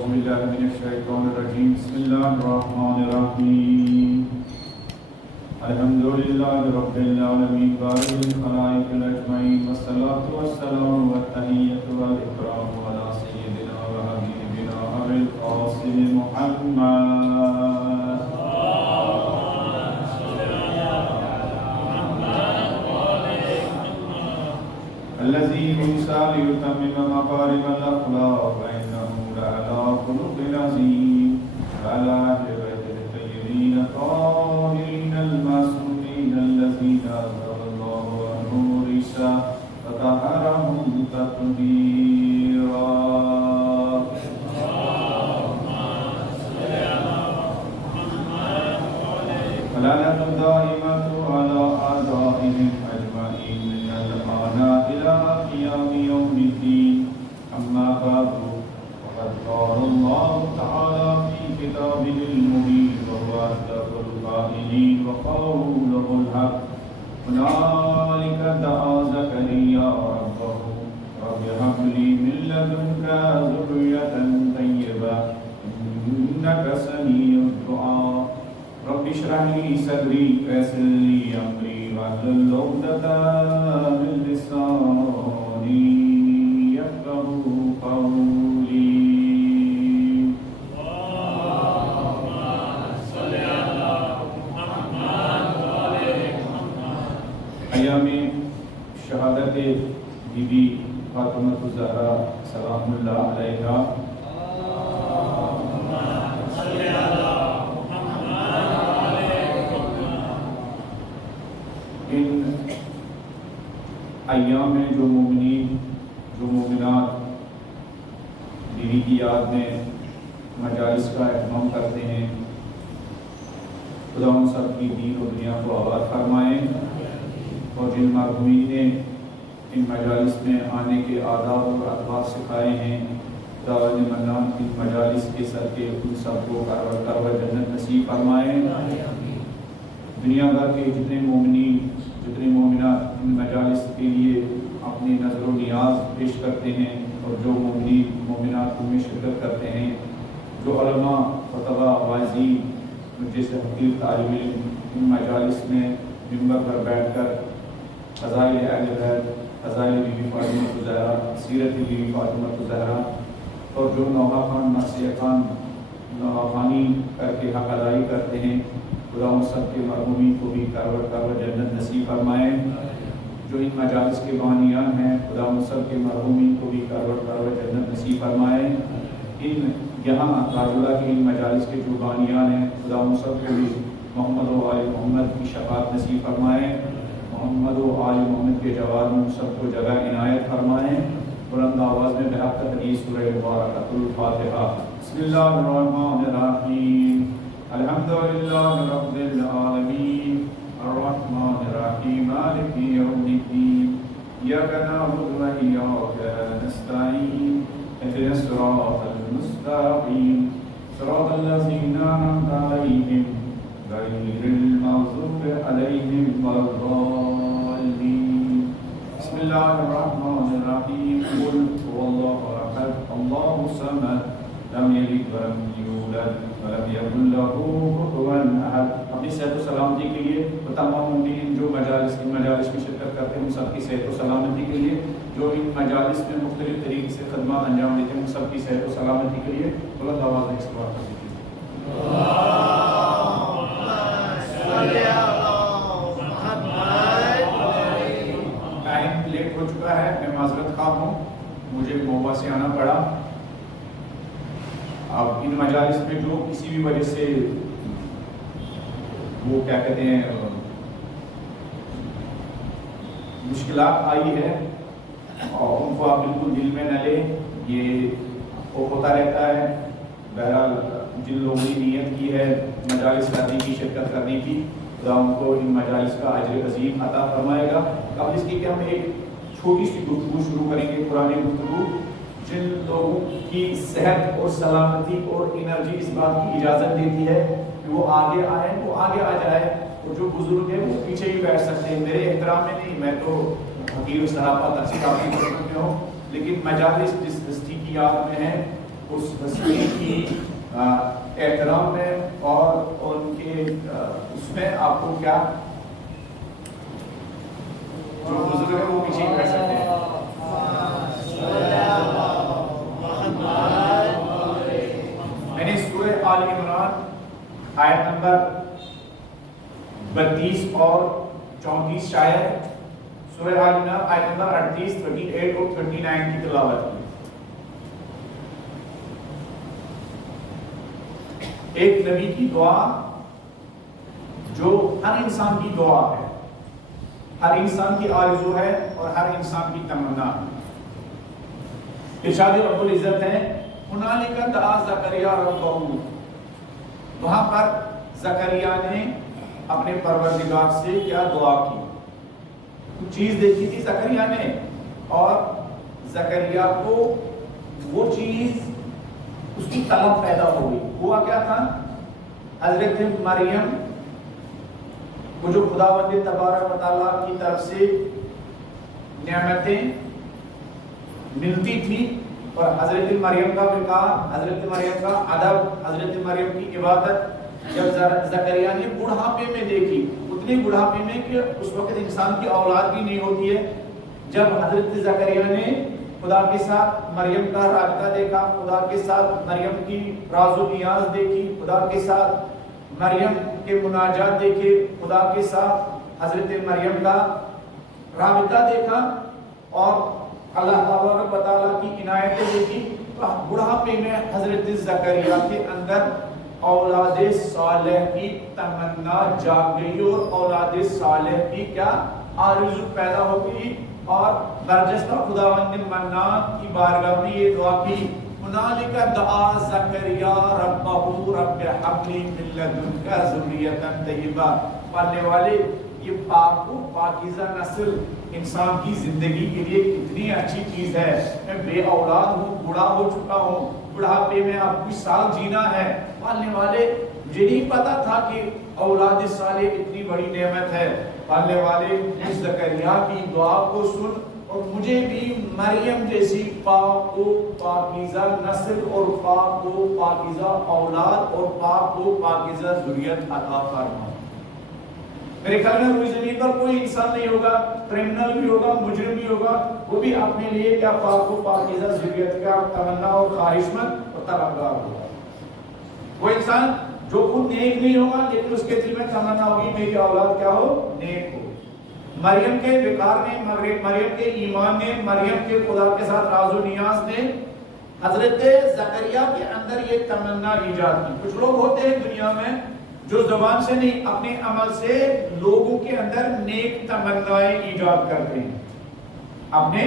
أعوذ بالله من الشيطان الرجيم بسم الله الرحمن الرحيم الحمد لله رب العالمين بارئ الخلائق أجمعين والصلاة والسلام والتحية والإكرام على سيدنا وحبيبنا أبي القاسم محمد الذي يرسل ليتمم مكارم الأخلاق وإنه لعلى خلق عظيم وعلى أهل الطيبين الطاهرين المعصومين الذين أذهب الله عنهم الرجس وطهرهم تطهيرا ولعنة دائمة على أعدائهم أجمعين من الآن إلى قيام يوم الدين أما بعد فقد قال الله تعالى في كتابه المبين وهو أصدق القائلين وقوله الحق هنالك دعا زكريا ربه رب هب لي من لدنك ذرية طيبة إنك سميع الدعاء رب اشرح لي صدري ويسر لي أمري واحلل عقدة من لساني يفقهوا قولي ایام شہادت بی بی فاطمہ الزہرا سلام اللہ علیہا ان ایام میں جو مومنین جو مومنات بیوی کی یاد میں مجالس کا اہتمام کرتے ہیں خدا ان سب کی دین و دنیا کو آباد فرمائیں اور جن مرحومین نے ان مجالس میں آنے کے آداب اور اخلاق سکھائے ہیں خدا نے منان ان مجالس کے سر کے ان سب کو کروڑ جنت نصیب فرمائیں دنیا بھر کے جتنے مومنین جتنے مومنات ان مجالس کے لیے اپنی نظر و نیاز پیش کرتے ہیں اور جو مومنین مومنات ان میں شرکت کرتے ہیں جو علماء خطبہ واعظین جیسے حقیق طالب علم ان مجالس میں ممبر پر بیٹھ کر فضائل اہل بیت فضائل بی بی فاطمہ الزہرا سیرت بی بی فاطمہ الزہرا اور جو نوحہ خان مرثیہ خان نوحہ خانی کر کے حق ادائی کرتے ہیں خدا ان سب کے مرحومین کو بھی کروڑ جنت نصیب فرمائیں جو ان مجالس کے بانیان ہیں خدا ان سب کے مرحومین کو بھی کروڑ جنت نصیب فرمائیں ان یہاں راجولہ کے ان مجالس کے جو بانیان ہیں خدا ان سب کو بھی محمد و آل محمد کی شفاعت نصیب فرمائیں محمد و آل محمد کے جواب میں سب کو جگہ عنایت فرمائیں بلند آواز میں بحق حدیث سورہ مبارکۃ الفاتحہ بسم اللہ الرحمن الرحیم الحمدللہ رب العالمین الرحمن الرحیم مالک یوم الدین ایاک نعبد و ایاک نستعین اهدنا الصراط المستقیم صراط الذین انعمت علیہم غیر المغضوب علیہم ولا الضالین بسم اللہ الرحمن الرحیم قل هو اللہ احد اللہ الصمد لم یلد ولم یولد ولم یکن له کفوا احد اپنی صحت و سلامتی کے لیے و تمام مومنین جو ان مجالس میں شرکت کرتے ہیں ان سب کی صحت و سلامتی کے لیے جو ان مجالس میں مختلف طریقے سے خدمات انجام دیتے ہیں ان سب کی صحت و سلامتی کے لیے بلند آواز میں استغفار کر دیجیے ٹائم لیٹ ہو چکا ہے میں معذرت خواہ ہوں مجھے محبت سے آنا پڑا اب ان مجالس میں جو کسی بھی وجہ سے وہ کیا کہتے ہیں مشکلات آئی ہے اور ان کو آپ بالکل دل میں نہ لیں یہ ہوتا رہتا ہے بہرحال جن لوگوں نے نیت کی ہے مجالس کرنے کی شرکت کرنے کی خدا ان کو ان مجالس کا اجر عظیم عطا فرمائے گا قبل اس کی کہ ہم ایک چھوٹی سی گفتگو شروع کریں گے پرانی گفتگو جن لوگوں کی صحت اور سلامتی اور انرجی اس بات کی اجازت دیتی ہے کہ وہ آگے آئیں وہ آگے آ جائے اور جو بزرگ ہیں وہ پیچھے ہی بیٹھ سکتے ہیں میرے احترام میں نہیں میں تو حقیر و صحافت اچھی کافی میں ہوں لیکن مجالس جس ہستی کی یاد میں ہے اس ہستی کی احترام میں اور ان کے اس میں آپ کو کیا جو بزرگ ہے وہ پیچھے کر سکتے ہیں. میں نے سورہ آل عمران آیت نمبر 32 اور 34 شاید سورہ آل عمران آیت نمبر 38, 38 اور 39 کی تلاوت کی. ایک نبی کی دعا جو ہر انسان کی دعا ہے، ہر انسان کی آرزو ہے اور ہر انسان کی تمنا ہے. ارشاد رب العزت ہے ہنالک دعا زکریا ربہ، وہاں پر زکریا نے اپنے پروردگار سے کیا دعا کی، کچھ چیز دیکھی تھی زکریا نے، اور زکریا کو وہ چیز اس کی طلب پیدا ہو گئی. ہوا کیا تھا؟ حضرت مریم کو جو خداوند تبارک و تعالیٰ کی طرف سے نعمتیں ملتی تھی، اور حضرت مریم کا وقار، حضرت مریم کا ادب، حضرت مریم کی عبادت جب زکریا نے بڑھاپے میں دیکھی، اتنے بڑھاپے میں کہ اس وقت انسان کی اولاد بھی نہیں ہوتی ہے، جب حضرت زکریا نے خدا کے ساتھ مریم کا رابطہ دیکھا، خدا کے ساتھ مریم کی راز و نیاز دیکھی، خدا کے ساتھ مریم کے مناجات دیکھے، خدا کے ساتھ حضرت مریم کا رابطہ دیکھا اور اللہ تعالیٰ کی عنایتیں دیکھی، تو بڑھاپے میں حضرت زکریا کے اندر اولاد صالح کی تمنا جاگ گئی اور اولاد صالح کی کیا آرزو پیدا ہو گئی. اور برجستہ خداوند منان کی بارگاہ میں یہ دعا کی ہنالک دعا زکریا ربہ رب ہب لی من لدنک ذریۃ طیبہ. پڑھنے والے یہ پاک و پاکیزہ نسل انسان کی زندگی کے لیے کتنی اچھی چیز ہے. میں بے اولاد ہوں، بوڑھا ہو چکا ہوں، بڑھاپے میں اب کچھ سال جینا ہے. پالنے والے مجھے نہیں پتا تھا کہ اولاد صالح اتنی بڑی نعمت ہے. پالنے والے اس زکریا کی دعا کو سن اور مجھے بھی مریم جیسی پاک و پاکیزہ نسل اور پاک و پاکیزہ اولاد اور پاک و پاکیزہ ذریت عطا فرما. میرے خیال میں روئی زمین پر کوئی انسان نہیں ہوگا، کرمنل بھی ہوگا، مجرم بھی ہوگا، وہ بھی اپنے لیے کیا پاک و پاکیزہ ذریت کا تمنا اور خواہشمند اور طلبگار ہوگا. وہ انسان جو خود نیک نہیں ہوگا لیکن اس کے دل میں تمنا ہوگی میری اولاد کیا ہو، نیک ہو. مریم کے وقار نے، مریم کے ایمان نے، مریم کے خدا کے ساتھ راز و نیاز نے حضرت زکریا کے اندر یہ تمنا ایجاد کی. کچھ لوگ ہوتے ہیں دنیا میں جو زبان سے نہیں اپنے عمل سے لوگوں کے اندر نیک تمنائیں ایجاد کرتے ہیں. اپنے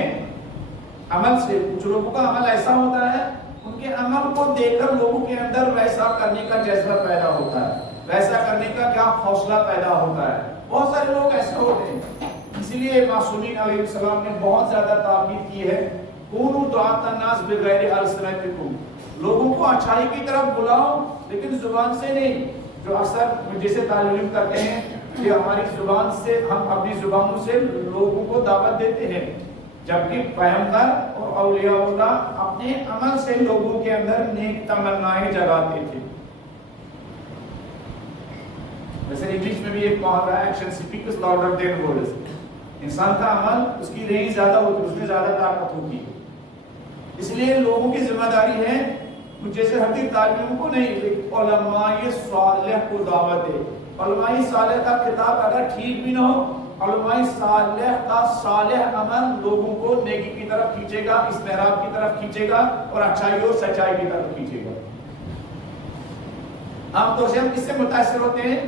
عمل سے کچھ لوگوں کا عمل ایسا ہوتا ہے، ان کے عمل کو دیکھ کر لوگوں کے اندر ویسا کرنے کا جذبہ پیدا ہوتا ہے، ویسا کرنے کا کیا حوصلہ پیدا ہوتا ہے. بہت سارے لوگ ایسے ہوتے ہیں. اسی لیے معصومین علیہ السلام نے بہت زیادہ تاکید کی ہے کونوا دعاة الناس بغیر السنتکم، لوگوں کو اچھائی کی طرف بلاؤ لیکن زبان سے نہیں. جو اکثر جسے تعلیم کرتے ہیں کہ ہماری زبان سے، ہم اپنی زبانوں سے لوگوں کو دعوت دیتے ہیں، جبکہ پیغمبر اور اولیاء اللہ اپنے عمل سے لوگوں کے اندر نیک تمنائیں جگاتے تھے. ویسے انگلش میں بھی ایک محاورہ ہے action specs louder than words. انسان کا عمل اس کی رینج زیادہ ہوتی ہے، اس میں زیادہ طاقت ہوتی ہے. اس لیے لوگوں کی ذمہ داری ہے کچھ جیسے حدیث طالبوں کو نہیں، علماء صالح کو دعوت دے. علماء صالح کا خطاب اگر ٹھیک بھی نہ ہو، علماء صالح کا صالح عمل لوگوں کو نیکی کی طرف کھینچے گا، اس محراب کی طرف کھینچے گا اور اچھائی اور سچائی کی طرف کھینچے گا. عام طور سے ہم کس سے متاثر ہوتے ہیں؟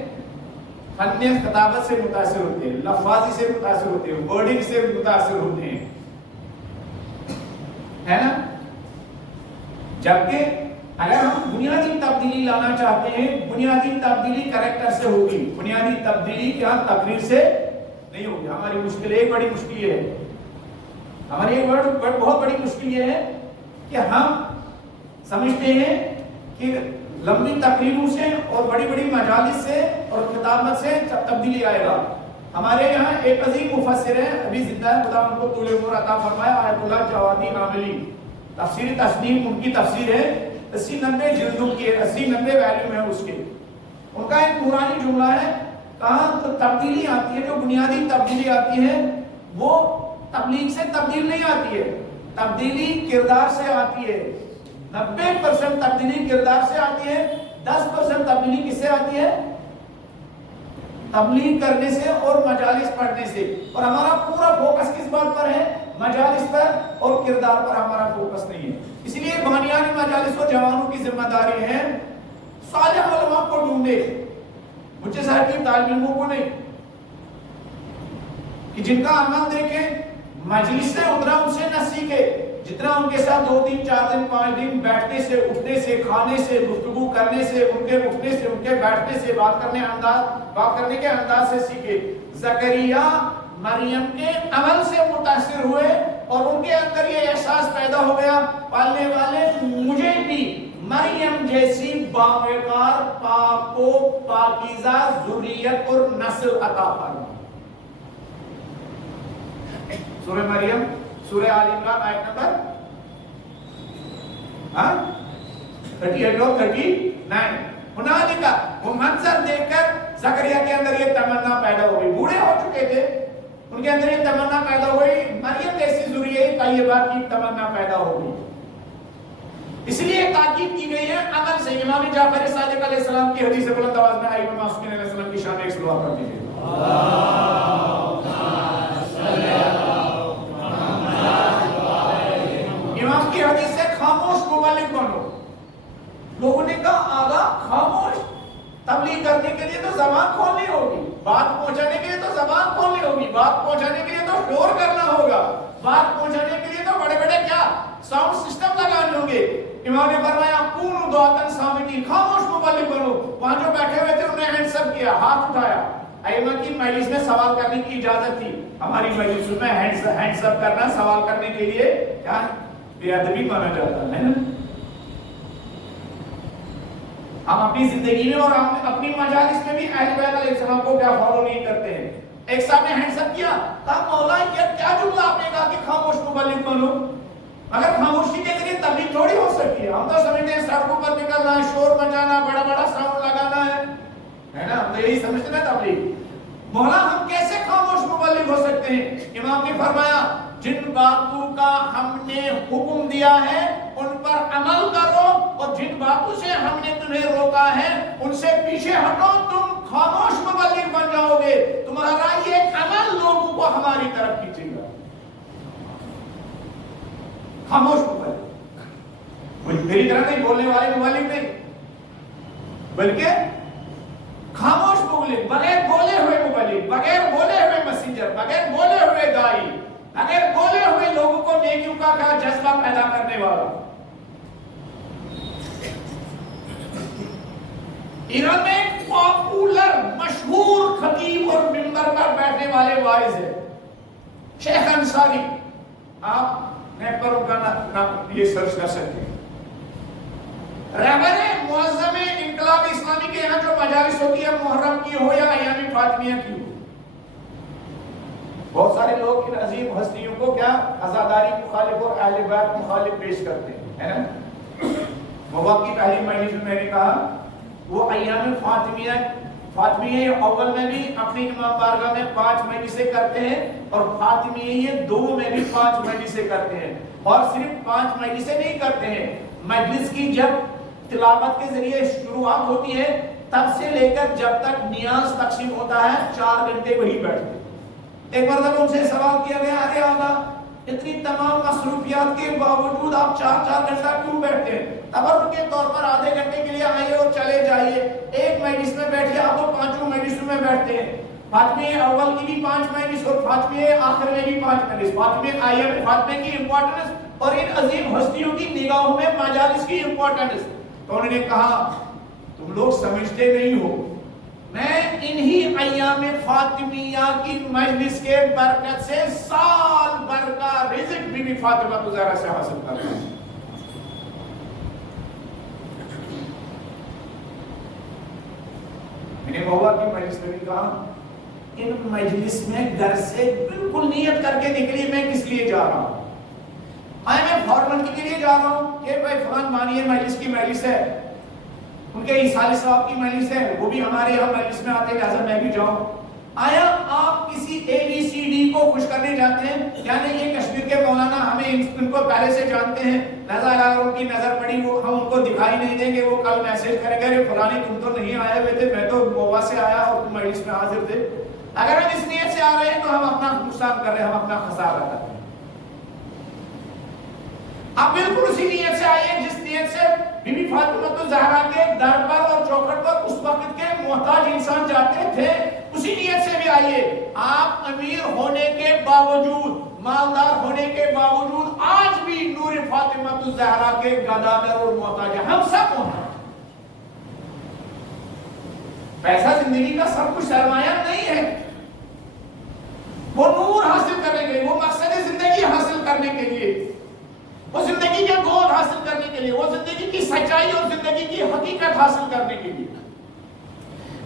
فن خطابت سے متاثر ہوتے ہیں، لفاظی سے متاثر ہوتے ہیں، ورڈنگ سے متاثر ہوتے ہیں، ہے نا؟ جبکہ اگر ہم بنیادی تبدیلی لانا چاہتے ہیں، بنیادی تبدیلی کریکٹر سے ہوگی، بنیادی تبدیلی کیا تقریر سے نہیں ہوگی. ہماری مشکل ایک بڑی مشکل یہ ہے، ہماری ایک بہت بڑی مشکل یہ ہے کہ ہم سمجھتے ہیں کہ لمبی تقریروں سے اور بڑی بڑی مجالس سے اور خطابت سے تبدیلی آئے گا. ہمارے یہاں ایک عظیم مفسر ہے، ابھی زندہ ہے، خدا ان کو طول عمر عطا فرمائے، آیت اللہ جوادی عاملی. تفسیر تسنیم ان کی تفسیر ہے 80-90 جلدوں کی، 80-90 ویلیوم ہے اس کے. ان کا ایک پرانی جملہ ہے، کہاں تبدیلی آتی ہے، جو بنیادی تبدیلی آتی ہے وہ تبلیغ سے تبدیل نہیں آتی ہے، تبدیلی کردار سے آتی ہے. 90% تبدیلی کردار سے آتی ہے، 10% تبدیلی کس سے آتی ہے؟ تبلیغ کرنے سے اور مجالس پڑھنے سے. اور ہمارا پورا فوکس کس بات پر ہے؟ مجالس پر اور کردار پر ہمارا فوکس نہیں ہے. اس لیے بانیان مجالس و جوانوں کی ذمہ داری ہے صالح علماء کو ڈھونڈے، مجھے صاحب کی طالب علموں کو نہیں، کہ جن کا عمل دیکھیں مجلس سے اتنا ان سے نہ سیکھے، جتنا ان کے ساتھ 2 دن 4 دن 5 دن بیٹھنے سے، اٹھنے سے، کھانے سے، گفتگو کرنے سے، ان کے اٹھنے سے، ان کے بیٹھنے سے، بات کرنے کے انداز سے سیکھے. زکریا مریم کے عمل سے متاثر ہوئے اور ان کے اندر یہ احساس پیدا ہو گیا، پالنے والے مجھے بھی مریم جیسی باوقار، پاک و پاکیزہ ذریت اور نسل عطا فرما. سورہ مریم، سورہ آل عمران آیت نمبر 38 اور 39. ہنالک، وہ منظر دیکھ کر زکریا کے اندر یہ تمنا پیدا ہو گئی. بوڑھے ہو چکے تھے، ان کے اندر یہ تمنا پیدا ہو گئی، مریم جیسی ذریہ طیبہ کی تمنا پیدا ہو گئی. اس لیے تاکید کی گئی ہے عمل سے. امام جعفر صادق علیہ السلام کی حدیث بلند آواز میں آئی، معصومین علیہ السلام کی شان ایک سلوات کر دیجیے. امام کی حدیث سے خاموش مبلغ بنو. لوگوں نے کہا آگا خاموش، تبلیغ کرنے کے لیے تو زبان کھولنی ہوگی، بات پہنچانے کے لیے تو زبان کھولنی ہوگی، بات پہنچانے کے لیے تو شور کرنا ہوگا، بات پہنچانے کے لیے تو بڑے بڑے کیا ساؤنڈ سسٹم لگانے ہوں گے. امام نے فرمایا کونوا دعاۃ صامتین، خاموش مبلغ بنو. وہاں جو بیٹھے ہوئے تھے انہوں نے ہینڈز اپ کیا، ہاتھ اٹھایا. ائمہ کی مجلس میں سوال کرنے کی اجازت تھی، ہماری مجلس میں ہینڈز اپ کرنا سوال کرنے کے لیے کیا بے ادبی مانا جاتا ہے نا. ہم اپنی زندگی میں اور ہم اپنی مجالس میں بھی اہل بیت علیہ السلام کو کیا فالو نہیں کرتے ہیں. ایک صاحب نے ہینڈز اپ کیا، کہا مولا یہ کیا جملہ آپ نے کہا کہ خاموش مبلغ بنو؟ اگر خاموشی کے ذریعے تبلیغ تھوڑی ہو سکتی ہے. ہم تو سمجھتے ہیں سڑکوں پر نکلنا ہے، شور مچانا، بڑا بڑا ساؤنڈ لگانا ہے نا، ہم تو یہی سمجھتے ہیں تبلیغ. مولا ہم کیسے خاموش مبلغ ہو سکتے ہیں؟ امام نے فرمایا جن باتوں کا ہم نے حکم دیا ہے ان پر عمل کرو، اور جن باتوں سے ہم نے تمہیں روکا ہے ان سے پیچھے ہٹو، تم خاموش مبلغ بن جاؤ گے. تمہارا یہ عمل لوگوں کو ہماری طرف کھینچے گا. خاموش مبلغ، میری طرح نہیں بولنے والے مبلغ نہیں، بلکہ خاموش مبلغ، بغیر بولے ہوئے مبلغ، بغیر بولے ہوئے میسنجر، بغیر بولے ہوئے داعی، بغیر بولے ہوئے لوگوں کو نیکیوں کا جذبہ پیدا کرنے والا. ایران میں ایک پاپولر مشہور خطیب اور منبر پر بیٹھنے والے واعظ ہے شیخ انصاری. آپ نیٹ پر ان کا نام یہ سرچ کر سکتے ہیں. رہبر معظم انقلاب اسلامی کے یہاں جو مجالس ہوتی ہے، محرم کی ہو یا ایام فاطمیہ کی ہو، بہت سارے لوگ ان عظیم ہستیوں کو کیا عزاداری مخالف اور اہل بیت مخالف پیش کرتے ہیں نا. مبارک کی پہلی مجلس میں میں نے کہا وہ ایام فاطمیہ اول میں بھی اپنی امام بارگاہ میں 5 مجلسیں کرتے ہیں، اور فاطمیہ 2 میں بھی 5 مجلسیں کرتے ہیں. اور صرف 5 مجلسیں نہیں کرتے ہیں، مجلس کی جب تلاوت کے ذریعے شروعات ہوتی ہے تب سے لے کر جب تک نیاز تقسیم ہوتا ہے 4 گھنٹے وہی بیٹھتے. ایک مرتبہ ان سے سوال کیا گیا، ارے آقا اتنی تمام مصروفیات کے باوجود آپ 4 گھنٹہ کیوں بیٹھتے ہیں؟ تبرک کے طور پر آدھے گھنٹے کے لیے آئیے اور چلے جائیے. ایک مجلس میں بیٹھیے، آپ تو 5 مجلسوں میں بیٹھتے ہیں. فاطمیہ اول کی بھی 5 مجلس اور فاطمیہ آخر میں بھی 5 مجلس. فاطمیہ ایام فاطمیہ کی امپورٹنس اور ان عظیم ہستیوں کی نگاہوں میں مجالس کی امپورٹنس. تو انہوں نے کہا تم لوگ سمجھتے نہیں ہو، میں انہی ایام فاطمیہ کی مجلس کے برکت سے سال بھر کا رزق بی بی فاطمہ زہرا سے حاصل کرتا ہوں. میں نے بہوا کی مجلس میں بھی کہا ان مجلس میں گھر سے بالکل نیت کر کے نکلی میں کس لیے جا رہا ہوں. ایام فارملٹی کے لیے جا رہا ہوں کہ بھائی فلان مانی ہے مجلس کی مجلس ہے، ان کے عیسائی صاحب کی مجلس ہے، وہ بھی ہمارے یہاں مجلس میں آتے ہیں، لہٰذا میں بھی جاؤں. آیا آپ کسی ABCD کو خوش کرنے جاتے ہیں؟ یعنی یہ کشمیر کے مولانا ہمیں ان کو پہلے سے جانتے ہیں، لہٰذا اگر ان کی نظر پڑی وہ ہم ان کو دکھائی نہیں دیں گے، وہ کل میسج کریں گے فلانی تم تو نہیں آئے ہوئے تھے، میں تو گوا سے آیا اور تم مجلس میں حاضر تھے. اگر ہم اس نیت سے آ رہے ہیں تو ہم اپنا نقصان کر رہے ہیں، ہم اپنا خسارہ کر رہے ہیں. آپ بالکل اسی نیت سے آئیے جس نیت سے بی بی فاطمہ الزہرا کے در پر اور چوکھٹ پر اس وقت کے محتاج انسان جاتے تھے، اسی نیت سے بھی آئیے. آپ امیر ہونے کے باوجود، مالدار ہونے کے باوجود آج بھی نور فاطمہ الزہرا کے گداگر اور محتاج ہیں، ہم سب محتاج. پیسہ زندگی کا سب کچھ سرمایہ نہیں ہے. وہ نور حاصل کرنے کے لیے، وہ مقصد زندگی حاصل کرنے کے لیے، وہ زندگی کے گول حاصل کرنے کے لیے، وہ زندگی کی سچائی اور زندگی کی حقیقت حاصل کرنے کے لیے،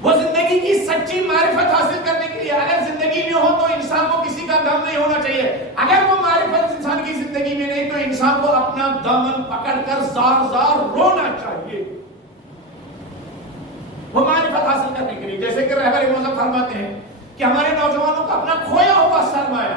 وہ زندگی کی سچی معرفت حاصل کرنے کے لیے. اگر زندگی میں ہو تو انسان کو کسی کا غم نہیں ہونا چاہیے. اگر وہ معرفت انسان کی زندگی میں نہیں تو انسان کو اپنا دامن پکڑ کر زار زار رونا چاہیے. وہ معرفت حاصل کرنے کے لیے، جیسے کہ رہبر موضوع فرماتے ہیں کہ ہمارے نوجوانوں کا اپنا کھویا ہوا سرمایہ،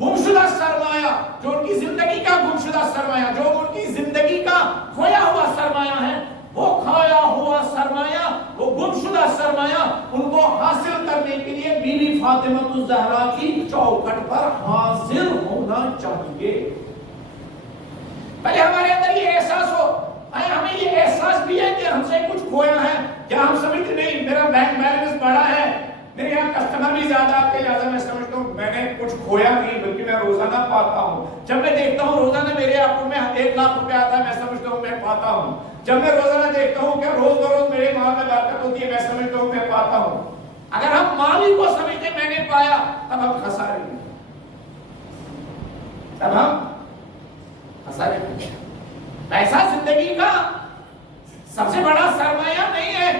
گمشدہ سرمایہ، جو ان کی زندگی کا گمشدہ سرمایہ، جو ان کی زندگی کا کھویا ہوا سرمایہ ہے، وہ کھویا ہوا سرمایہ، وہ گمشدہ سرمایہ ان کو حاصل کرنے کے لیے بی بی فاطمہ الزہرا کی چوکھٹ پر حاضر ہونا چاہیے. پہلے ہمارے اندر یہ احساس ہو، ہمیں یہ احساس بھی ہے کہ ہم سے کچھ کھویا ہے، کیا ہم سمجھتے نہیں میرا بینک بیلنس بڑا ہے، میرے یہاں کسٹمر بھی زیادہ آتے ہیں، لہٰذا میں سمجھتا ہوں میں نے کچھ کھویا نہیں بلکہ میں روزانہ پاتا ہوں. جب میں دیکھتا ہوں روزانہ میرے اکاؤنٹ میں 1 لاکھ روپے آتا ہے، میں سمجھتا ہوں میں پاتا ہوں. جب میں روزانہ دیکھتا ہوں کہ روز بروز میرے مال میں برکت ہوتی ہے، میں سمجھتا ہوں میں پاتا ہوں. اگر ہم مال ہی کو سمجھتے میں نے پایا تب ہم خسارے میں، تب ہم خسارے میں. پیسہ زندگی کا سب سے بڑا سرمایہ نہیں ہے.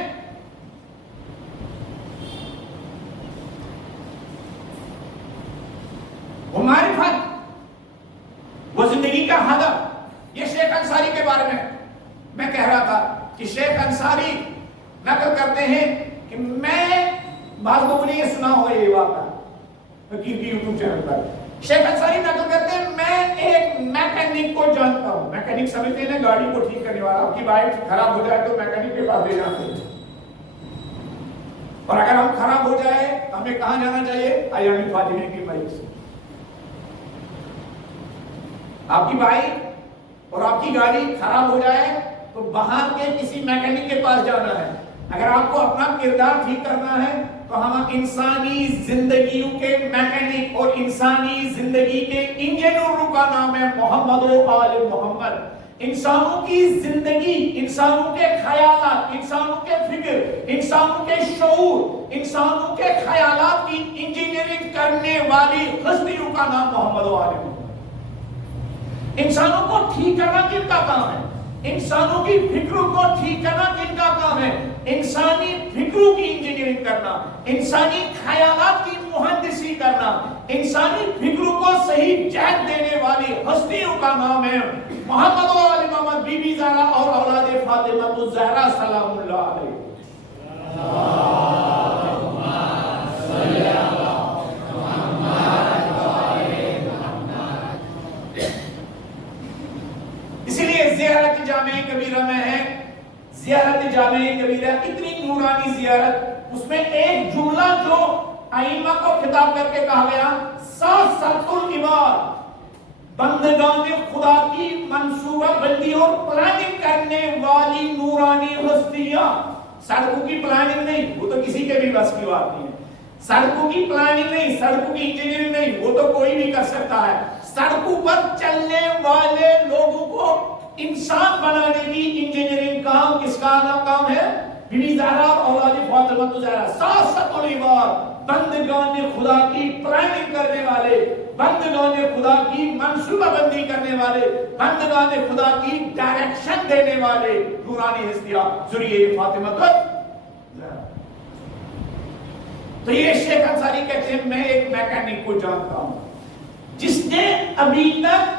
وہ معرفت، وہ زندگی کا ہدف. یہ شیخ انصاری کے بارے میں کہہ رہا تھا کہ شیخ انصاری نقل کرتے ہیں کہ میں، بعض لوگوں نے یہ سنا ہوگا یہ واقعہ فقیر کی یوٹیوب چینل پر، شیخ انصاری نقل کرتے ہیں میں ایک میکینک کو جانتا ہوں. میکینک سمجھتے ہیں گاڑی کو ٹھیک کرنے والا، آپ کی بائک خراب ہو جائے تو میکینک کے پاس لے جاتے ہیں، اور اگر ہم خراب ہو جائے ہمیں کہاں جانا چاہیے؟ ایام فاطمہ کی مجلس. آپ کی بائک اور آپ کی گاڑی خراب ہو جائے تو باہر کے کسی میکینک کے پاس جانا ہے. اگر آپ کو اپنا کردار ٹھیک کرنا ہے تو ہم انسانی زندگیوں کے میکینک اور انسانی زندگی کے انجینئروں کا نام ہے محمد و آل محمد. انسانوں کی زندگی، انسانوں کے خیالات، انسانوں کے فکر، انسانوں کے شعور، انسانوں کے خیالات کی انجینئرنگ کرنے والی ہستیوں کا نام محمد و آل محمد. انسانوں کو ٹھیک کرنا کن کا کام ہے؟ انسانوں کی فکروں کو ٹھیک کرنا کن کا کام ہے؟ انسانی فکروں کی انجینئرنگ کرنا، انسانی خیالات کی مہندسی کرنا، انسانی فکروں کو صحیح جہت دینے والی ہستیوں کا نام ہے محمد و آل محمد، بی بی زہرا اور اولاد فاطمہ الزہرا سلام اللہ علیہ. زیارت جامع کبیرہ میں ہے، زیارت جامع کبیرہ اتنی نورانی زیارت، اس میں ایک جملہ جو ائمہ کو خطاب کر کے کہا گیا، سات العباد، بندگان خدا کی منصوبہ بندی اور پلاننگ کرنے والی نورانی ہستیاں. سڑکوں کی پلاننگ نہیں، وہ تو کسی کے بھی بس کی بات نہیں ہے. سڑکوں کی پلاننگ نہیں، سڑکوں کی انجینئرنگ نہیں، وہ تو کوئی بھی کر سکتا ہے. سڑکوں پر چلنے والے لوگوں کو انسان بنانے کی انجینئرنگ کام کس کا کام ہے؟ بی بی زہرا اور اولاد فاطمہ الزہرا. سات العباد، بندگان خدا کی پلاننگ کرنے والے، بندگان خدا کی منصوبہ بندی کرنے والے، بندگان خدا کی ڈائریکشن دینے والے نورانی ہستیاں ذریعہ فاطمہ الزہرا. تو یہ شیخ انصاری کہتے ہیں میں ایک میکینک کو جانتا ہوں جس نے ابھی تک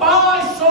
500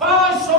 500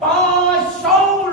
500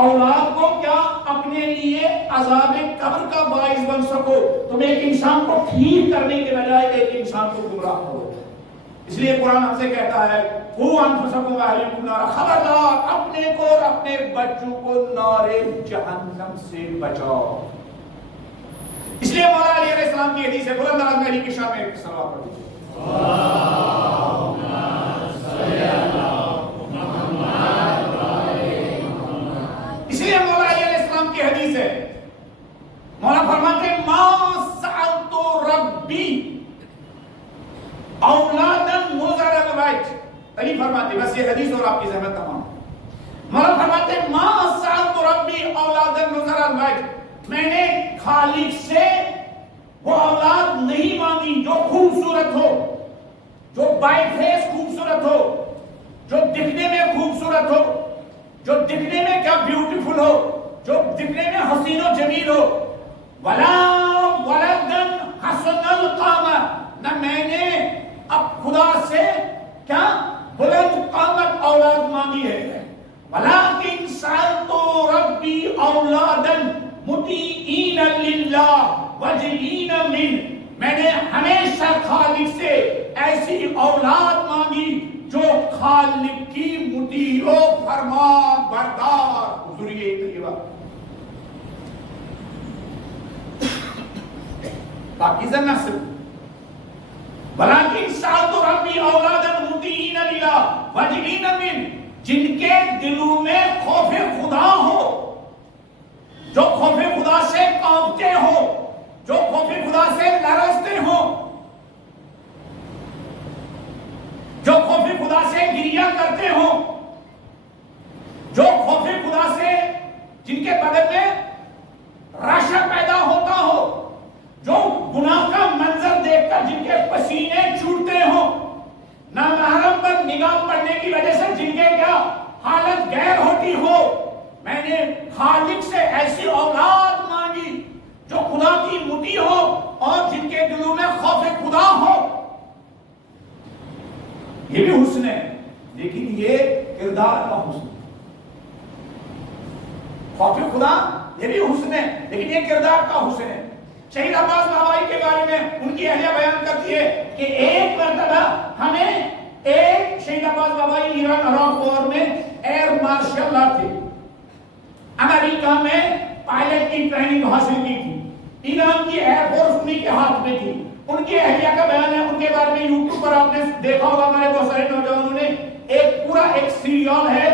اولاد کو کیا اپنے لیے عذاب قبر کا باعث بن سکو. تم ایک انسان کو ٹھیک کرنے کے بجائے ایک انسان کو گمراہ کرو. اس لیے قرآن ہم سے کہتا ہے قوا انفسکم واہلیکم نارا، خبردار اپنے کو اور اپنے بچوں کو نار جہنم سے بچاؤ. اس لیے مولا علی علیہ السلام کی حدیث ہے، بلند آواز میں علی کی شان میں ایک صلوات پڑھ دیجیے. اس لیے مولا علی علیہ السلام کی حدیث ہے، مولا فرماتے ہیں ما سألت ربی اولادا مزر الوجه. علی فرماتے بس یہ حدیث اور آپ کی زحمت تمام. مولا فرماتے ہیں ما سألت ربی اولادا مزر الوجه، میں نے خالق سے وہ اولاد نہیں مانگی جو خوبصورت ہو، جو بائی فیس خوبصورت ہو، جو دکھنے میں خوبصورت ہو، جو دکھنے میں کیا بیوٹیفل ہو، جو دکھنے میں حسین و جمیل ہو. ولا ولدا حسن القامہ، نہ میں نے اب خدا سے کیا بلند قامت اولاد مانگی ہے. ولکن سألت ربی اولادا مطیعین للہ وجلین من، میں نے ہمیشہ خالق سے ایسی اولاد مانگی جو خالق کی مطیع و فرما بردار ذریہ طیبہ. پاکیزہ نسل. ولیکن سألت ربی اولادا مطیعین للہ وجلین من، جن کے دلوں میں خوف خدا ہو، جو خوف خدا سے کانپتے ہو، جو خوف خدا سے لرزتے ہو، جو خوف خدا سے گریہ کرتے ہو، جو خوف خدا سے جن کے بدن میں رشک پیدا ہوتا ہو، جو گناہ کا منظر دیکھ کر جن کے پسینے چھوٹتے ہوں، نامحرم پر نگاہ پڑنے کی وجہ سے جن کے کیا حالت غیر ہوتی ہو. میں نے خالق سے ایسی اولاد مانگی جو خدا کی مطیع ہو اور جن کے دلوں میں خوف خدا ہو. یہ بھی حسن ہے، لیکن یہ کردار کا حسن. خوف خدا یہ بھی حسن ہے، لیکن یہ کردار کا حسن ہے. شہید عباس بابائی کے بارے میں ان کی اہلیہ بیان کرتی ہے کہ ایک مرتبہ ہمیں ایک شہید عباس بابائی ایران عراق وار میں ایئر مارشل لا تھے، امریکہ میں پائلٹ کی ٹریننگ حاصل کی تھی، ایران کی ایئر فورس انہی کے ہاتھ میں تھی. ان کی اہلیہ کا بیان ہے، ان کے بارے میں یوٹیوب پر آپ نے دیکھا ہوگا، ہمارے بہت سارے نوجوانوں نے ایک پورا ایک سیریال ہے،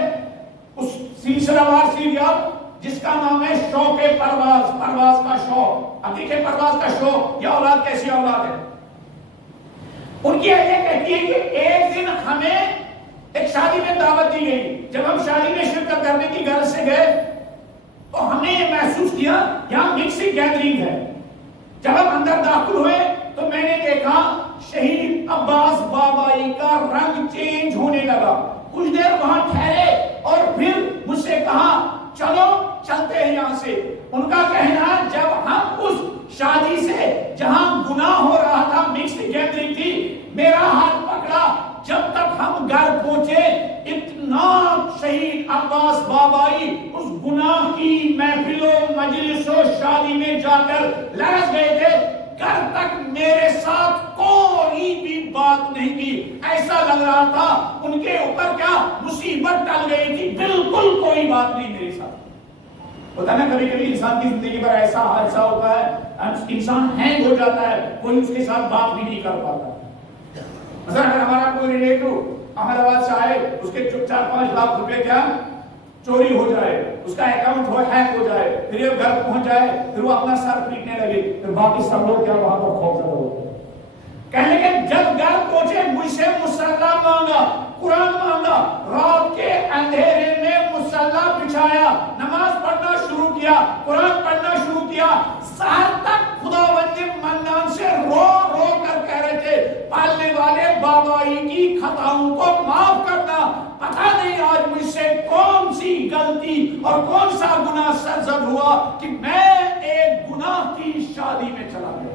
اس سلسلہ وار سیریال جس کا نام ہے شوق پرواز، پرواز کا شوق. اب دیکھیں پرواز کا شوق، یہ اولاد کیسی اولاد ہے. ان کی اہلیہ کہتی ہے کہ ایک دن ہمیں ایک شادی میں دعوت دی گئی. جب ہم شادی میں شرکت کرنے کی غرض سے گئے تو ہم نے یہ محسوس کیا یہاں مکسنگ گیدرنگ ہے. جب ہم اندر داخل ہوئے تو میں نے دیکھا شہید عباس بابائی کا رنگ چینج ہونے لگا. کچھ دیر وہاں ٹھہرے اور پھر مجھ سے کہا چلو چلتے ہیں یہاں سے. ان کا کہنا جب ہم اس شادی سے جہاں گناہ ہو رہا تھا، مکس گیدرنگ تھی، میرا ہاتھ پکڑا، جب تک ہم گھر پہنچے اتنا شہید عباس بابائی اس گناہ کی محفل و مجلس و شادی میں جا کر لرز گئے تھے. گھر تک میرے ساتھ کوئی بھی بات نہیں کی. ایسا لگ رہا تھا ان کے اوپر کیا مصیبت ٹل گئی تھی، بالکل کوئی بات نہیں میرے ساتھ. ہوتا ہے نا کبھی کبھی انسان کی زندگی پر ایسا حادثہ ہوتا ہے، انسان ہینگ ہو جاتا ہے، کوئی اس کے ساتھ بات بھی نہیں کر پاتا. مثلا اگر ہمارا کوئی ریلیٹو احمد آباد سے آئے، اس کے 4-5 لاکھ روپے کیا چوری ہو جائے، اس کا اکاؤنٹ ہیک ہو جائے، پھر یہ گھر پہنچ جائے، پھر وہ اپنا سر پیٹنے لگے، پھر باقی سب لوگ کیا وہاں پر خوف زدہ ہوتے ہیں. کہنے لگے جب گھر پہنچے مجھ سے مصلی مانگا، قرآن مانگا، رات کے اندھیرے میں مصلی بچھایا، نماز پڑھنا شروع کیا، قرآن پڑھنا شروع کیا. سحر تک خداوند منان سے رو رو کر کہہ رہے تھے پالنے والے بابائی کی خطاؤں کو معاف کرنا. پتہ نہیں آج مجھ سے کون سی غلطی اور کون سا گناہ سرزد ہوا کہ میں ایک گناہ کی شادی میں چلا گیا.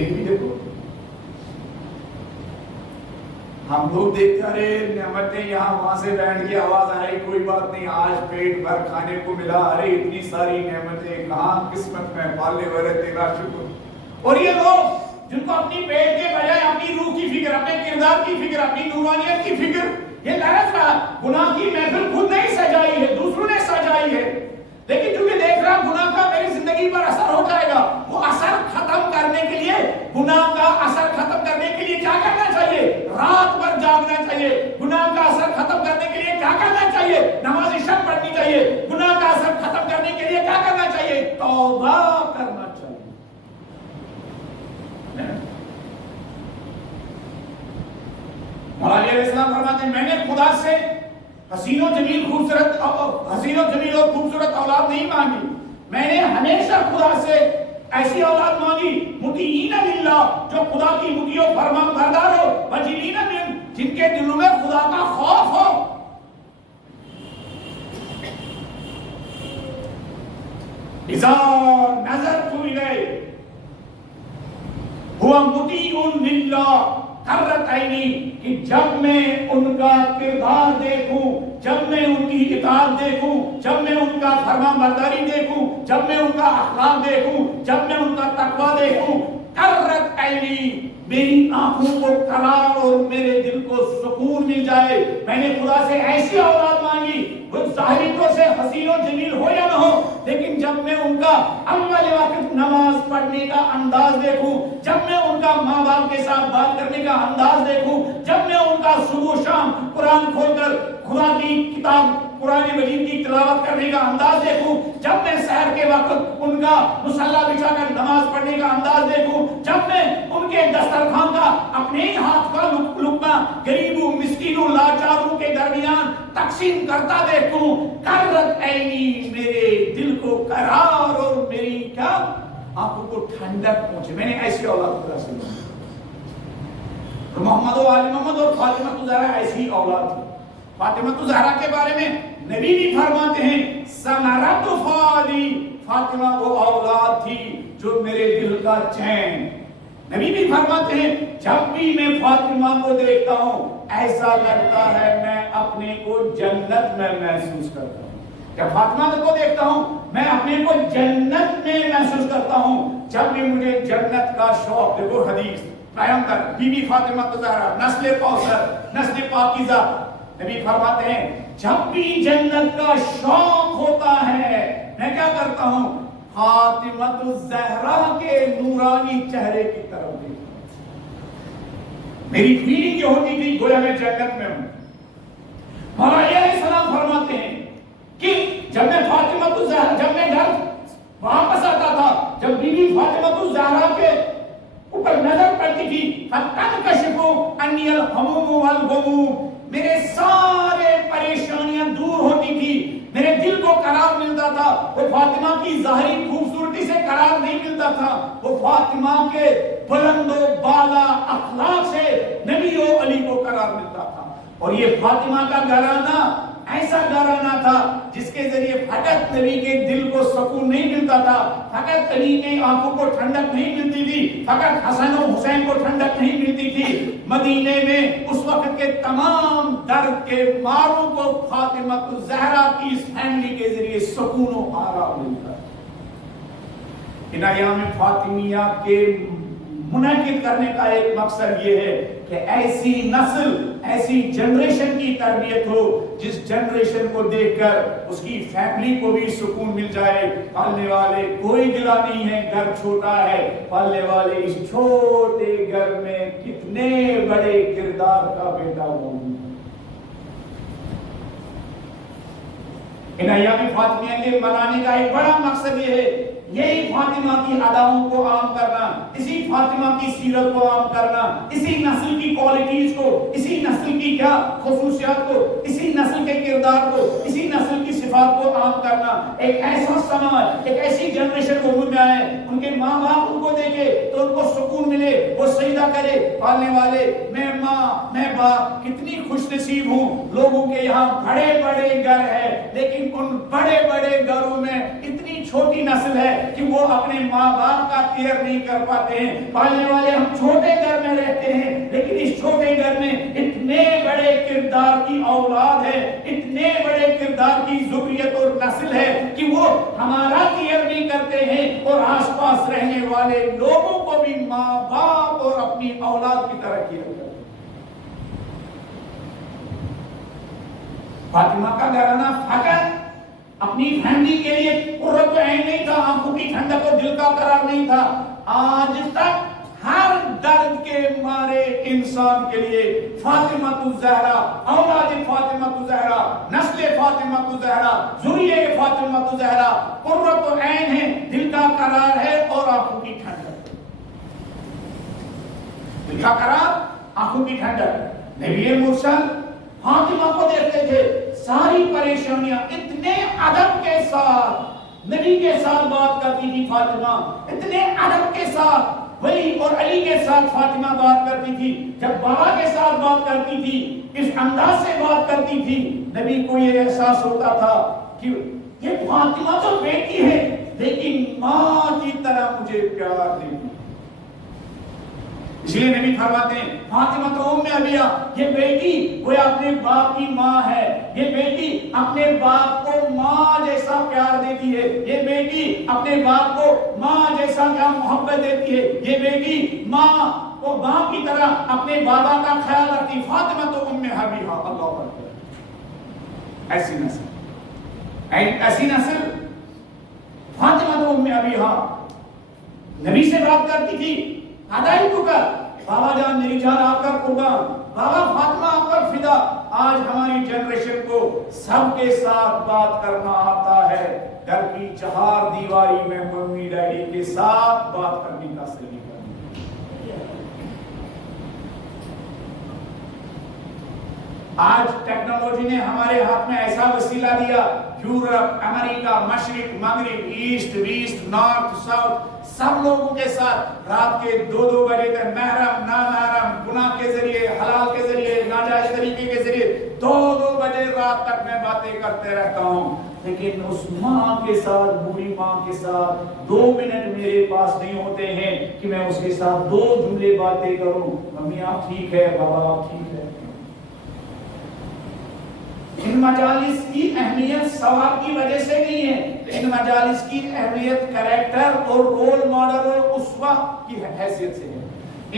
زندگی بھی دیکھو. ہم لوگ دیکھتے ارے نعمتیں یہاں وہاں سے بیٹھ کے آواز آئی کوئی بات نہیں آج پیٹ بھر کھانے کو ملا, ارے اتنی ساری نعمتیں کہاں قسمت میں پالے والے تیرا شکر. اور یہ لوگ جن کو اپنی پیٹ کے بجائے اپنی روح کی فکر, اپنے کردار کی فکر, اپنی نورانیت کی فکر, یہ لڑک رہا گناہ کی محفل خود نہیں سجائی ہے, دوسروں نے سجائی ہے. لیکن چونکہ دیکھ رہا گناہ کا میری زندگی پر اثر ہو جائے گا, وہ اثر ختم کرنے کے لیے, گناہ کا اثر ختم کرنے کے لیے کیا کرنا چاہیے؟ رات بھر جاگنا چاہیے. گناہ کا اثر ختم کرنے کے لیے کیا کرنا چاہیے؟ نماز شب پڑھنی چاہیے. گناہ کا اثر ختم کرنے کے لیے کیا کرنا چاہیے؟ توبہ کرنا چاہیے. مولا علیہ السلام فرماتے ہیں میں نے خدا سے حسین و جمیل اور خوبصورت اولاد نہیں مانگی, میں نے ہمیشہ خدا سے ایسی اولاد مانگی مطیعین للہ, جو خدا کی مطیع و فرمان بردار ہو, وجلین من, جن کے دلوں میں خدا کا خوف ہو. اذا نظرت الیہ هو مطیع للہ قرۃ عینی, کہ جب میں ان کا کردار دیکھوں, جب میں ان کی اطاعت دیکھوں, جب میں ان کا فرمان برداری دیکھوں, جب میں ان کا اخلاق دیکھوں, جب میں ان کا تقوی دیکھوں, قرۃ عینی, میری آنکھوں کو قرار اور میرے دل کو سکون مل جائے. میں نے خدا سے ایسی اولاد مانگی, وہ ظاہری طور سے حسین و جمیل ہو یا نہ ہو, لیکن جب میں ان کا اول وقت نماز پڑھنے کا انداز دیکھوں, جب میں ان کا ماں باپ کے ساتھ بات کرنے کا انداز دیکھوں, جب میں ان کا صبح شام قرآن کھول کر خدا کی کتاب قرآن مجید کی تلاوت کرنے کا انداز دیکھوں, جب میں سحر کے وقت ان کا مصلی بچھا کر نماز پڑھنے کا انداز دیکھوں, جب میں ان کے دسترخوان کا اپنے ہی ہاتھ کا لقمہ غریبوں مسکینوں لاچاروں کے درمیان تقسیم کرتا دیکھوں, قرۃ عینی, میرے دل کو قرار اور میری کیا آنکھوں کو ٹھنڈک پہنچے. میں نے ایسی اولاد خدا سے مانگی. محمد و آل محمد اور فاطمہ زہرا ایسی اولاد تھی. فاطمہ زہرا کے بارے میں نبی بھی فرماتے ہیں ثمرۃ فؤادی, فاطمہ وہ اولاد تھی جو میرے دل کا چین. نبی بھی فرماتے ہیں جب بھی میں فاطمہ کو دیکھتا ہوں ایسا لگتا ہے میں اپنے کو جنت میں محسوس کرتا ہوں. جب فاطمہ کو دیکھتا ہوں میں اپنے کو جنت میں محسوس کرتا ہوں. جب بھی مجھے جنت کا شوق, دیکھو حدیث پیغمبر بی بی فاطمہ زہرا نسل کوثر, نسل پاکیزہ, نبی فرماتے ہیں جب بھی جنت کا شوق ہوتا ہے میں کیا کرتا ہوں, فاطمہ الزہرا کے نورانی چہرے کی طرف دیکھتا ہوں. میری فیلنگ یہ ہوتی تھی گویا میں جنت میں ہوں. مولا علیہ السلام فرماتے ہیں کہ جب میں فاطمہ الزہرا, جب میں گھر واپس آتا تھا, جب بی بی فاطمہ الزہرا کے اوپر نظر پڑتی تھی, فَتَنْكَشِفُ عَنِّي الْهَمُومُ وَالْغُمُومُ, میرے سارے پریشانیاں دور ہوتی تھی, میرے دل کو قرار ملتا تھا. وہ فاطمہ کی ظاہری خوبصورتی سے قرار نہیں ملتا تھا, وہ فاطمہ کے بلند و بالا اخلاق سے نبی و علی کو قرار ملتا تھا. اور یہ فاطمہ کا گھرانہ ایسا گھرانہ تھا جس کے ذریعے فقط نبی کے دل کو سکون نہیں ملتا تھا, فقط علی کی آنکھوں کو ٹھنڈک نہیں ملتی تھی, فقط حسن و حسین کو ٹھنڈک نہیں ملتی تھی. مدینے میں اس وقت کے تمام درد کے ماروں کو فاطمہ الزہرا کی اس فیملی کے ذریعے سکون و آرام ملتا. ان ایام فاطمیہ کے منعقد کرنے کا ایک مقصد یہ ہے کہ ایسی نسل, ایسی جنریشن کی تربیت ہو جس جنریشن کو دیکھ کر اس کی فیملی کو بھی سکون مل جائے. پالنے والے کوئی گلا نہیں ہے, گھر چھوٹا ہے, پالنے والے اس چھوٹے گھر میں کتنے بڑے کردار کا بیٹا ہو. ان ایام فاطمیہ کے منانے کا ایک بڑا مقصد یہ ہے, یہی فاطمہ کی اداؤں کو عام کرنا, اسی فاطمہ کی سیرت کو عام کرنا, اسی نسل کی کوالٹیز کو, اسی نسل کی کیا خصوصیات کو, اسی نسل کے کردار کو، اسی نسل کی صفات کو عام کرنا، ایک ایسا سماج، ایک ایسی جنریشن وجود میں آئے، ان کے ماں باپ ان کو دیکھے تو ان کو سکون ملے، وہ سجدہ کرے، پالنے والے میں ماں میں باپ کتنی خوش نصیب ہوں، لوگوں کے یہاں بڑے بڑے گھر ہے لیکن ان بڑے بڑے گھروں میں اتنی چھوٹی نسل ہے کہ وہ اپنے ماں باپ کا کیئر نہیں کر پاتے ہیں، پالنے والے ہم چھوٹے گھر میں رہتے ہیں لیکن اس چھوٹے گھر میں اتنے بڑے کردار کی اولاد ہے، اتنے بڑے کردار کی ذریت اور نسل ہے کہ وہ ہمارا کیئر نہیں کرتے ہیں اور آس پاس رہنے والے لوگوں کو بھی ماں باپ اور اپنی اولاد کی طرح کیئر کرتے ہیں۔ فاطمہ کا گھرانہ فقط اپنی فیملی کے لیے قرۃ عین نہیں تھا، آنکھوں کی ٹھنڈک اور دل کا قرار نہیں تھا، آج تک ہر درد کے مارے انسان کے لیے فاطمہ الزہرا، اولاد فاطمہ الزہرا، نسل فاطمہ الزہرا، ذریہ فاطمہ الزہرا قرۃ عین ہے، دل کا قرار ہے اور آنکھوں کی ٹھنڈک، دل کا قرار، آنکھوں کی ٹھنڈک۔ نبی مرسل فاطمہ کو دیکھتے تھے، ساری پریشانیاں اتنے ادب کے ساتھ نبی کے ساتھ بات کرتی تھی فاطمہ، اتنے ادب کے ساتھ ولی اور علی کے ساتھ فاطمہ بات کرتی تھی، جب بابا کے ساتھ بات کرتی تھی اس انداز سے بات کرتی تھی، نبی کو یہ احساس ہوتا تھا کہ یہ فاطمہ تو بیٹی ہے لیکن ماں کی طرح مجھے پیار دیتی، اس لیے نبی فرماتے ہیں فاطمہ تو ام ابیہ، یہ بیٹی وہ اپنے باپ کی ماں ہے، یہ بیٹی اپنے باپ کو ماں جیسا پیار دیتی ہے، یہ بیٹی اپنے باپ کو ماں جیسا کیا محبت دیتی ہے، یہ بیٹی ماں کو باپ کی طرح اپنے بابا کا خیال رکھتی، فاطمہ تو ام ابیہ۔ اللہ اکبر، ایسی نسل، ایسی نسل، فاطمہ تو ام ابیہ، نبی سے بات کرتی تھی، ادائی کو کر بابا جان میری جان آپ کا قربان، بابا فاطمہ آپ پر فدا۔ آج ہماری جنریشن کو سب کے ساتھ بات کرنا آتا ہے، گھر کی چہار دیواری میں ممی ڈیڈی کے ساتھ بات کرنے کا سلیقہ نہیں۔ آج ٹیکنالوجی نے ہمارے ہاتھ میں ایسا وسیلہ دیا، یورپ، امریکہ، مشرق، مغرب، ایسٹ، ویسٹ، نارتھ، ساؤتھ، سب لوگوں کے ساتھ رات کے 2 بجے تک محرم، نامحرم، گناہ کے ذریعے، حلال کے ذریعے، ناجائز طریقے کے ذریعے 2 بجے رات تک میں باتیں کرتے رہتا ہوں، لیکن اس ماں کے ساتھ، بوڑھی ماں کے ساتھ 2 منٹ میرے پاس نہیں ہوتے ہیں کہ میں اس کے ساتھ 2 جملے باتیں کروں، ممی آپ ٹھیک ہے، بابا آپ ٹھیک ہے۔ ان مجالس کی اہمیت ثواب کی وجہ سے نہیں ہے، ان مجالس کی اہمیت کریکٹر اور رول ماڈل اور اسوہ کی حیثیت سے ہے۔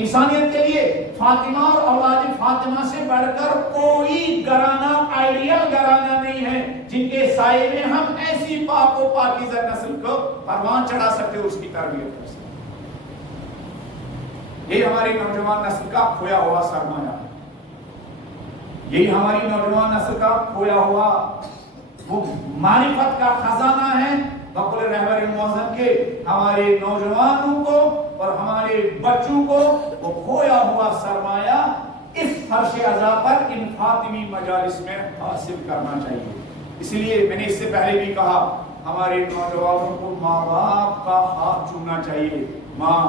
انسانیت کے لیے فاطمہ اور اولاد فاطمہ سے بڑھ کر کوئی گھرانہ، آئیڈیل گھرانہ نہیں ہے جن کے سائے میں ہم ایسی پاک و پاکیزہ نسل کو پروان چڑھا سکتے اور اس کی تربیت کر سکتے۔ یہ ہماری نوجوان نسل کا کھویا ہوا سرمایہ ہے، یہی ہماری نوجوان نسل کا کھویا ہوا وہ معرفت کا خزانہ ہے۔ بقول رہبر المعظم کے ہمارے نوجوانوں کو اور ہمارے بچوں کو وہ کھویا ہوا سرمایہ اس فرش عزا پر ان فاطمی مجالس میں حاصل کرنا چاہیے۔ اس لیے میں نے اس سے پہلے بھی کہا ہمارے نوجوانوں کو ماں باپ کا ہاتھ چھونا چاہیے۔ ماں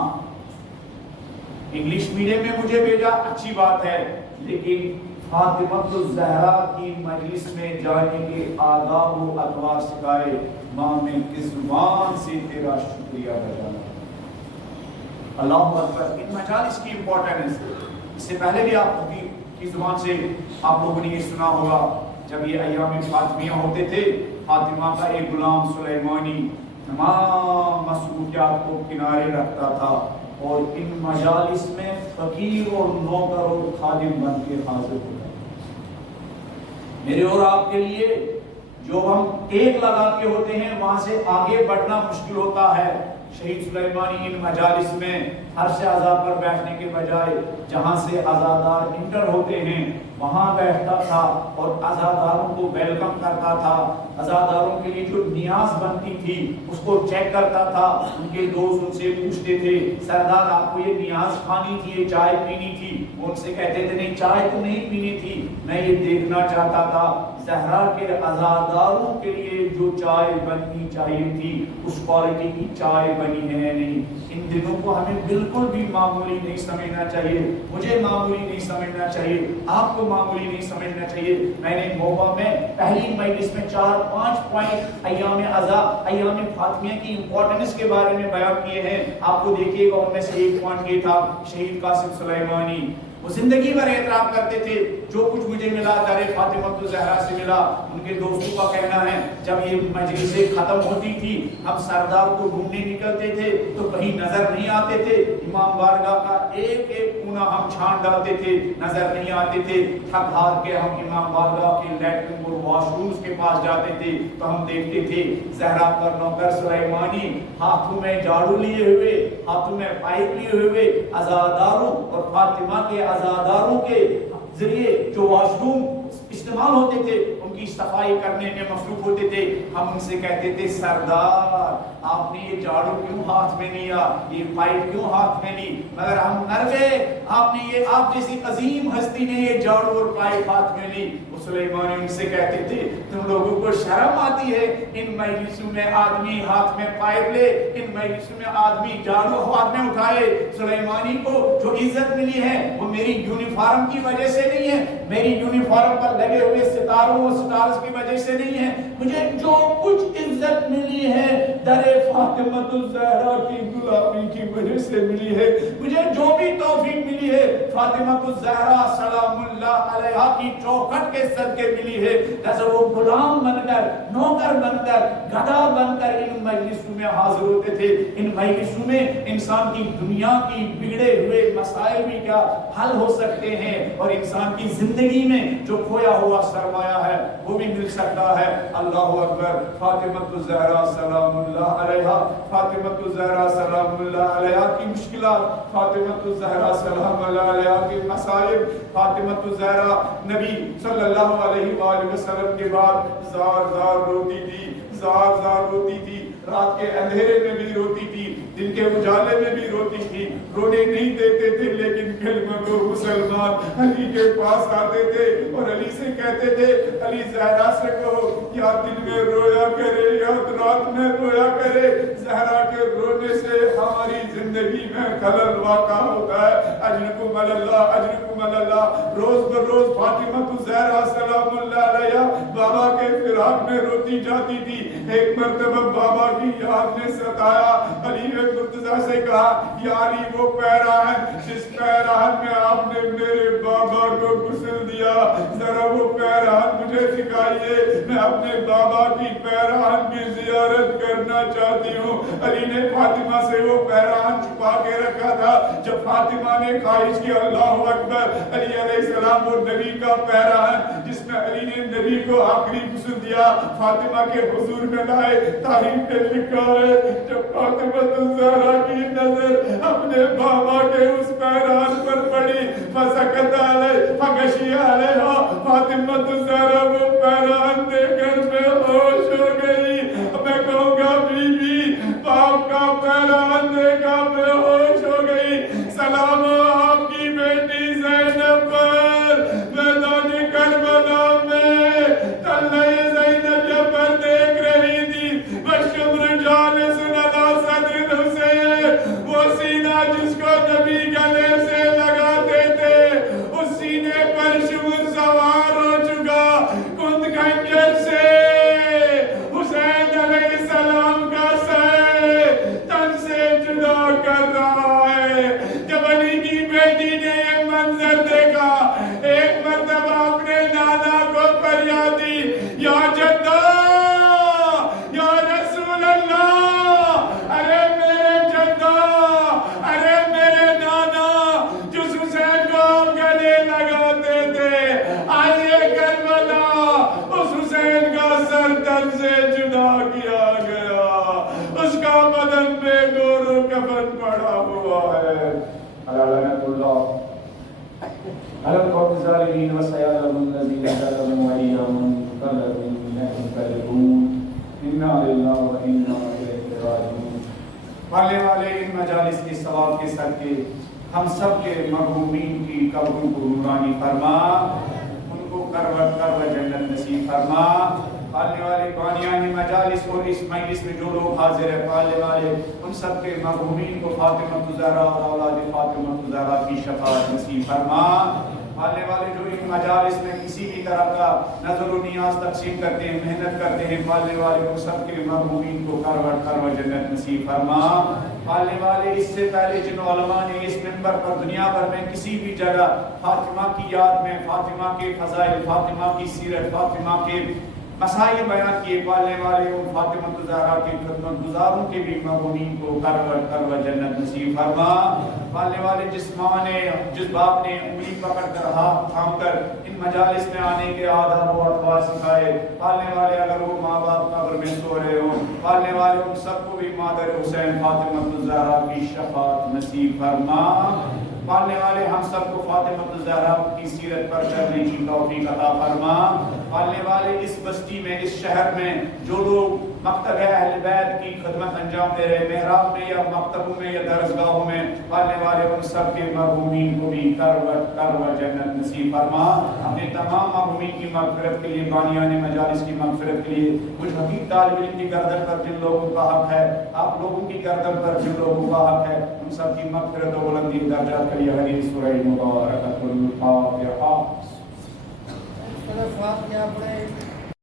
انگلش میڈیم میں مجھے بھیجا، اچھی بات ہے، لیکن فاطمہ الزہرا کی مجلس میں جانے کے آداب و ادوار سکھائے، ماں میں کس زبان سے تیرا شکریہ بجانا۔ اللہ اکبر، ان مجالس کی امپورٹنس، اس سے پہلے بھی آپ کی زبان سے آپ لوگوں نے یہ سنا ہوگا، جب یہ ایام فاطمیہ ہوتے تھے، فاطمہ کا ایک غلام سلیمانی تمام مصروفیات کو کنارے رکھتا تھا اور ان مجالس میں فقیر اور نوکر اور خادم بن کے حاضر ہوتا۔ میرے اور آپ کے لیے جو ہم ایک لگا کے ہوتے ہیں وہاں سے آگے بڑھنا مشکل ہوتا ہے۔ شہید سلیمانی ان مجالس میں عرش عزا پر بیٹھنے کے بجائے جہاں سے عزادار انٹر ہوتے ہیں وہاں بیٹھتا تھا اور عزاداروں کو ویلکم کرتا تھا، عزاداروں کے لیے جو نیاز بنتی تھی اس کو چیک کرتا تھا۔ ان کے دوست ان سے پوچھتے تھے سردار آپ کو یہ نیاز کھانی تھی، یہ چائے پینی تھی، وہ ان سے کہتے تھے نہیں چائے تو نہیں پینی تھی، میں یہ دیکھنا چاہتا تھا زہرا کے عزاداروں کے لیے جو چائے بننی چاہیے تھی اس کوالٹی کی چائے بنی ہے نہیں۔ ان دنوں کو ہمیں بالکل بھی معمولی نہیں سمجھنا چاہیے، مجھے معمولی نہیں سمجھنا چاہیے، آپ کو معمولی نہیں سمجھنا چاہیے۔ میں نے موبا میں پہلی مجلس میں 4-5 پوائنٹ ایام عزا، ایام فاطمیہ کی امپورٹنس کے بارے میں بیان کیے ہیں، آپ کو دیکھیے گا۔ ان میں سے ایک پوائنٹ یہ تھا شہید قاسم سلیمانی، وہ زندگی بھر اعتراف کرتے تھے جو کچھ مجھے ملا در فاطمہ الزہرا سے ملا۔ ان کے دوستوں کا کہنا ہے جب یہ مجلسیں ختم ہوتی تھی ہم سردار کو ڈھونڈنے نکلتے تھے تو کہیں نظر نہیں آتے تھے، امام بارگاہ کا ایک ایک کونا ہم چھان ڈالتے تھے، نظر نہیں آتے تھے۔ تھک ہار کے ہم امام بارگاہ کے لیٹرن اور واش رومز کے پاس جاتے تھے تو ہم دیکھتے تھے زہرا کا نوکر سلیمانی ہاتھوں میں جھاڑو لیے ہوئے، ہاتھوں میں پائپ لیے ہوئے عزاداروں اور فاطمہ کے عزاداروں کے ذریعے جو واش روم استعمال ہوتے تھے ان کی صفائی کرنے میں مصروف ہوتے تھے۔ ہم ان سے کہتے تھے سردار آپ نے یہ جھاڑو کیوں ہاتھ میں لیا، یہ پائپ کیوں ہاتھ میں لی؟ مگر ہم ڈر گئے، آپ نے یہ آپ جیسی عظیم ہستی نے یہ جھاڑو اور پائپ ہاتھ میں لی۔ سلیمانی ان سے کہتے تھے تم لوگوں کو شرم آتی ہے؟ ان مجلسوں میں آدمی ہاتھ میں پائپ لے، ان مجلسوں میں آدمی جھاڑو ہاتھ میں اٹھائے۔ سلیمانی کو جو عزت ملی ہے وہ میری یونیفارم کی وجہ سے نہیں ہے، میری یونیفارم پر لگے ہوئے ستاروں اور سٹارز کی وجہ سے نہیں ہے، مجھے جو کچھ عزت ملی ہے در فاطمہ الزہرا کی غلامی کی وجہ سے ملی ہے، مجھے جو بھی توفیق ملی ہے فاطمہ الزہرا سلام اللہ علیہا کی چوکھٹ کے صدقے ملی ہے۔ جیسے وہ غلام بن کر، نوکر بن کر، گدھا بن کر ان مجلسوں میں حاضر ہوتے تھے۔ ان مجلسوں میں انسان کی دنیا کی بگڑے ہوئے مسائل بھی کیا حل ہو سکتے ہیں اور انسان کی زندگی میں جو کھویا ہوا سرمایہ ہے وہ بھی مل سکتا ہے۔ اللہ اکبر۔ فاطمہ الزہرا سلام اللہ علیہا، فاطمہ الزہرا سلام اللہ علیہا کی مشکلات، فاطمہ الزہرا سلام اللہ علیہا کے مسائل۔ فاطمہ الزہرا نبی صلی اللہ علیہ وآلہ وسلم کے بعد زار زار روتی تھی، زار زار روتی تھی، رات کے اندھیرے میں بھی روتی تھی، دن کے اجالے میں بھی روتی تھی، رونے نہیں دیتے تھے لیکن کلمہ گو مسلمان علی کے پاس آتے تھے اور علی سے کہتے تھے علی زہرا سے کہو یا دن میں رویا کرے یا رات میں رویا کرے، زہرا کے رونے سے ہماری زندگی میں خلل واقع ہوتا ہے۔ اجرکم اللہ، اجرکم اللہ۔ روز بروز فاطمہ الزہرا سلام اللہ علیہا بابا کے فراق میں روتی جاتی تھی۔ ایک مرتبہ بابا کی یاد نے ستایا، علی نے مرتضیٰ سے کہا یا علی وہ پیراہن جس پیراہن میں آپ نے میرے بابا کو غسل دیا ذرا وہ پیراہن مجھے دکھائیے، میں اپنے بابا کی پیراہن کی زیارت کرنا چاہتی ہوں۔ علی نے فاطمہ سے وہ پیراہن چھپا کے رکھا تھا، جب فاطمہ نے خواہش کی اللہ اکبر، علی علیہ السلام وہ نبی کا پیراہن جس میں علی نے نبی کو آخری غسل دیا فاطمہ کے حضور میں لائے۔ تاریخ نے لکھا ہے جب فاطمہ الزہرا کی نظر اپنے بابا کے اس پیراہن پر پڑی فسکت علیہ فغشی علیہا، فاطمہ الزہرا وہ پیراہن دے کر بے ہوش ہو گئی۔ میں کہوں گا بی بی باپ کا پیراہن دے کر بے ہوش ہو گئی۔ سلام آپ کی بیٹی زینب پر، میدان کربلا میں تلے زینب یہ پر دیکھ رہی تھی، بشمر جالس علی صدر حسین، وہ سینہ جس کو نبی گلے سے لگاتے تھے اس سینے پر شمر سوار ہو چکا، کند خنجر سے حسین علیہ السلام کا سر تن سے جدا کر رہا ہے۔ جب علی کی بیٹی نے یہ منظر دیکھا ایک مرتبہ اپنے نانا کو فریاد دی یا جدہ یا رسول اللہ، ارے میرے جدہ، ارے میرے نانا جس حسین کو آپ گلے لگاتے تھے، آئیے کربلا اس حسین کا سر تن سے جدا کیا گیا، اس کا بدن بے گور و کفن پڑا ہوا ہے۔ لعنت اللہ علی القوم الظالمین وسيعلم الذين ظلموا أي منقلب ينقلبون إنا لله وإنا إليه راجعون۔ پڑھنے والے ان مجالس کے ثواب کے صدقے ہم سب کے مرحومین کی قبروں کو نورانی فرما، ان کو کروٹ جنت نصیب فرما۔ پالنے والے بانیان مجالس اور اس مجلس میں جو لوگ حاضر ہیں، پالنے والے ان سب کے مرحومین کو فاطمہ الزہرا اور اولاد فاطمہ الزہرا کی شفاعت نصیب فرما۔ پالنے والے جو ان مجالس میں کسی بھی طرح کا نظر و نیاز تقسیم کرتے ہیں، محنت کرتے ہیں، پالنے والے ان سب کے مرحومین کو کروٹ جنت نصیب فرما۔ پالنے والے اس سے پہلے جن علماء نے اس منبر پر دنیا بھر میں کسی بھی جگہ فاطمہ کی یاد میں فاطمہ کے فضائل، فاطمہ کی سیرت، فاطمہ کے مسائل بیان کیے، پالنے والے ان فاطمہ الزہرا کے خدمت گزاروں کے بھی مرحومین کو کروٹ جنت نصیب فرما۔ پالنے والے جس ماں نے، جس باپ نے انگلی پکڑ کر ہاتھ تھام کر ان مجالس میں آنے کے آداب و اطوار سکھائے، پالنے والے اگر وہ ماں باپ قبر میں سو رہے ہوں، پالنے والے ان سب کو بھی مادر حسین فاطمہ الزہرا کی شفاعت نصیب فرما۔ پالنے والے ہم سب کو فاطمہ الزہرا کی سیرت پر چلنے کی توفیق عطا فرما۔ پالنے والے اس بستی میں، اس شہر میں جو لوگ مکتب اہل بیت کی خدمت انجام دے رہے، محراب میں یا مکتبوں میں یا درسگاہوں میں، پالنے والے ان سب کے مرحومین کو بھی کروٹ جنت نصیب فرما۔ اپنے تمام مرحومین کی مغفرت کے لیے، بانیان مجالس کی مغفرت کے لیے، کچھ حقیق طالب علم کی گردن پر جن لوگوں کا حق ہے، آپ لوگوں کی گردن پر جن لوگوں کا حق ہے، ان سب کی مغفرت و بلندی درجات کے لیے حدیث سورہ مبارکۃ الفاتحہ۔